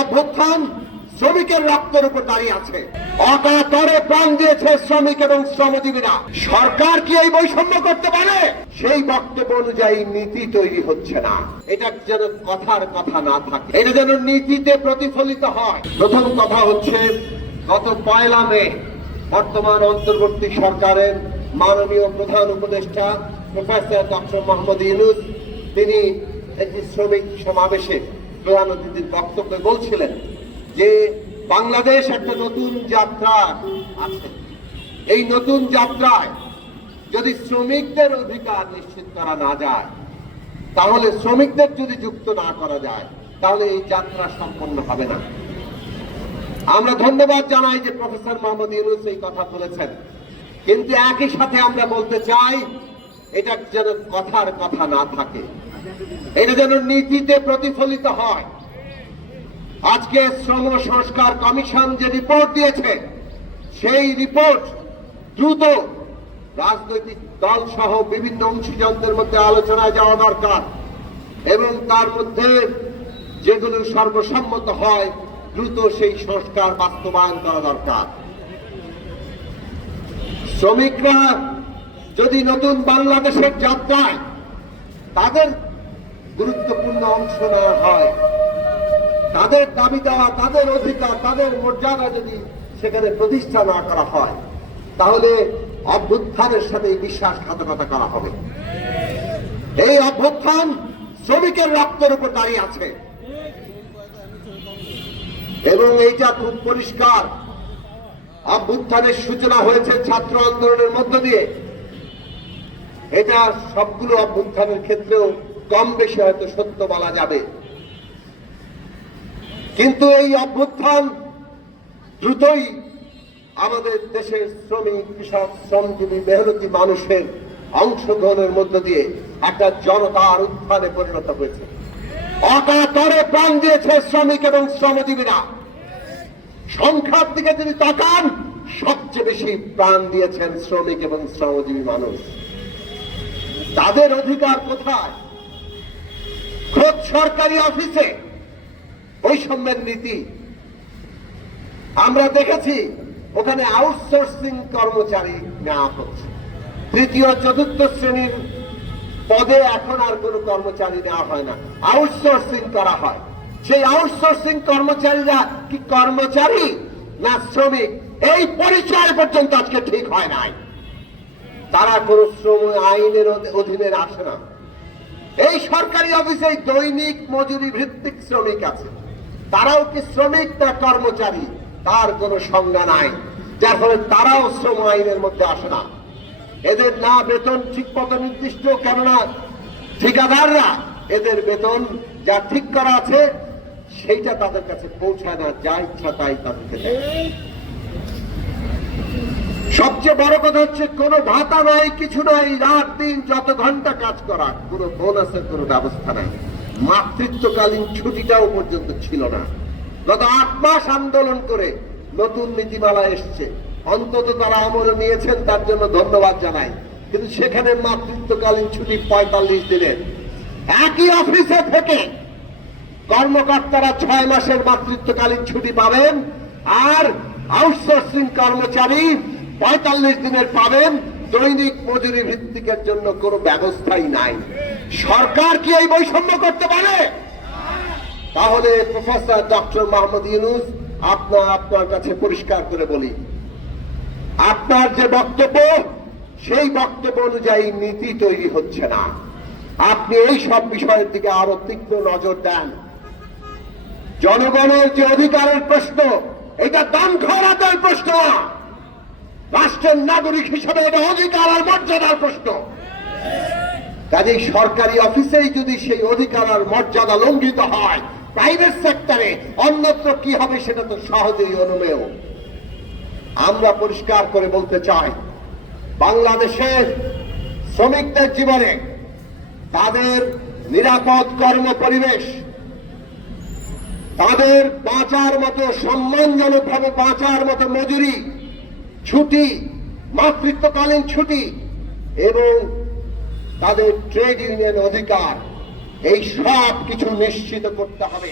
অভ্যুত্থান শ্রমিকের রক্তের উপর দাঁড়িয়ে আছে। অকাতরে প্রাণ দিয়েছে শ্রমিক এবং শ্রমজীবীরা। সরকার কি এই বৈষম্য করতে পারে? সেই বক্তব্য অনুযায়ী নীতি তৈরি হচ্ছে না। এটা যেন কথার কথা না থাকে, এটা যেন নীতিতে প্রতিফলিত হয়। প্রথম কথা হচ্ছে, গত 1 মে বর্তমান অন্তর্বর্তী সরকারের মাননীয় প্রধান উপদেষ্টা প্রফেসর ডক্টর মোহাম্মদ ইউনূস তিনি একটি শ্রমিক সমাবেশে প্রধান অতিথির বক্তব্যে বলছিলেন যে বাংলাদেশ একটা নতুন যাত্রা আছে। এই নতুন যাত্রায় যদি শ্রমিকদের অধিকার নিশ্চিত করা না যায়, তাহলে শ্রমিকদের যদি যুক্ত না করা যায়, তাহলে এই যাত্রা সম্পন্ন হবে না। আমরা ধন্যবাদ জানাই যে প্রফেসর মোহাম্মদ ইউনূস এই কথা বলেছেন, কিন্তু একই সাথে আমরা বলতে চাই এটা যেন কথার কথা না থাকে, এটা যেন নীতিতে প্রতিফলিত হয়। আজকে শ্রম সংস্কার কমিশন যে রিপোর্ট দিয়েছে, সেই রিপোর্ট দ্রুত রাজনৈতিক দল সহ বিভিন্ন অংশীদারদের মধ্যে আলোচনায় যাওয়া দরকার এবং তার মধ্যে যেগুলো সর্বসম্মত হয় দ্রুত সেই সংস্কার বাস্তবায়ন করা দরকার। শ্রমিকরা যদি নতুন বাংলাদেশের যাত্রায় তাদের গুরুত্বপূর্ণ অংশ নেওয়া হয়, তাদের দাবি দেওয়া, তাদের অধিকার, তাদের মর্যাদা যদি সেখানে প্রতিষ্ঠা না করা হয়, তাহলে অভ্যুত্থানের সাথে বিশ্বাসঘাতকতা করা হবে। এই অভ্যুত্থান শ্রমিকের রক্তের উপর দাঁড়িয়ে আছে এবং এইটা খুব পরিষ্কার। অভ্যুত্থানের সূচনা হয়েছে ছাত্র আন্দোলনের মধ্য দিয়ে। এটা সবগুলো অভ্যুত্থানের ক্ষেত্রেও কম বেশি হয়তো সত্য বলা যাবে, কিন্তু এই অভ্যুত্থান দ্রুতই আমাদের দেশের শ্রমিক, কৃষক, শ্রমজীবী, মেহনতি মানুষের অংশগ্রহণের মধ্য দিয়ে একটা জনতার উত্থানে পরিণত হয়েছে। অকাতরে প্রাণ দিয়েছে শ্রমিক এবং শ্রমজীবীরা। সংখ্যার দিকে যদি তাকান, সবচেয়ে বেশি প্রাণ দিয়েছেন শ্রমিক এবং শ্রমজীবী মানুষ। তাদের অধিকার কোথায়? খোদ সরকারি অফিসে বৈষম্যের নীতি আমরা দেখেছি। ওখানে আউটসোর্সিং কর্মচারী নেওয়া হচ্ছে। 3য় 4র্থ শ্রেণীর পদে এখন আর কোনো কর্মচারী নেওয়া হয় না, আউটসোর্সিং করা হয়। সেই আউটসোর্সিং কর্মচারীরা কি কর্মচারী না শ্রমিক, এই পরিচয় পর্যন্ত আজকে ঠিক হয় নাই। তারা কোন শ্রম আইনের অধীনে আসে না। এই সরকারি অফিসে দৈনিক মজুরি ভিত্তিক শ্রমিক আছে, তারাও কি শ্রমিক না কর্মচারী তার কোনো সংজ্ঞা নাই, যার ফলে তারাও শ্রম আইনের মধ্যে আসে না। এদের না বেতন ঠিক মতো নির্দিষ্ট, কেননা ঠিকাদাররা এদের বেতন যা ঠিক করা আছে সেইটা তাদের কাছে পৌঁছায় না, যা ইচ্ছা তাই তাদেরকে দেয়। সবচেয়ে বড় কথা হচ্ছে কোনো ভাতা নাই, কিছু নাই, রাত দিন যত ঘন্টা কাজ করা, কোনো বোনাসের কোনো ব্যবস্থা নাই। মাতৃত্বকালীন ছুটিটাও পর্যন্ত ছিল না। গত 8 মাস আন্দোলন করে নতুন নীতিমালা এসছে, অন্তত তারা আমলে নিয়েছেন, তার জন্য ধন্যবাদ জানাই। কিন্তু সেখানে মাতৃত্বকালীন ছুটি 45 দিনের। একই অফিসে থেকে কর্মকর্তারা 6 মাসের মাতৃত্বকালীন ছুটি পাবেন, আর আউটসোর্সিং কর্মচারী 45 দিনের পাবেন। দৈনিক মজুরি ভিত্তিকের জন্য কোনো ব্যবস্থাই নাই। সরকার কি এই বৈষম্য করতে পারে? তাহলে প্রফেসর ডক্টর মোহাম্মদ ইউনূস, আপনার কাছে পরিষ্কার করে বলি, আপনার যে বক্তব্য, সেই বক্তব্য অনুযায়ী নীতি তৈরি হচ্ছে না। আপনি এই সব বিষয়ের দিকে আরো তীক্ষ্ণ নজর দেন। জনগণের যে অধিকারের প্রশ্ন, এটা দাম খরাতের প্রশ্ন না। রাষ্ট্রের নাগরিক হিসেবে এটা অধিকার আর মর্যাদার প্রশ্ন। কাজেই সরকারি অফিসেই যদি সেই অধিকার আর মর্যাদা লঙ্ঘিত হয়, প্রাইভেট সেক্টরে অন্যত্র কি হবে সেটা তো সহজেই অনুমেয়। আমরা পরিষ্কার করে বলতে চাই, বাংলাদেশের শ্রমিকদের জীবনে তাদের নিরাপদ কর্ম পরিবেশ, তাদের বাঁচার মতো সম্মানজনকভাবে বাঁচার মতো মজুরি, ছুটি, মাতৃত্বকালীন ছুটি এবং তাদের ট্রেড ইউনিয়ন অধিকার, এই সব কিছু নিশ্চিত করতে হবে।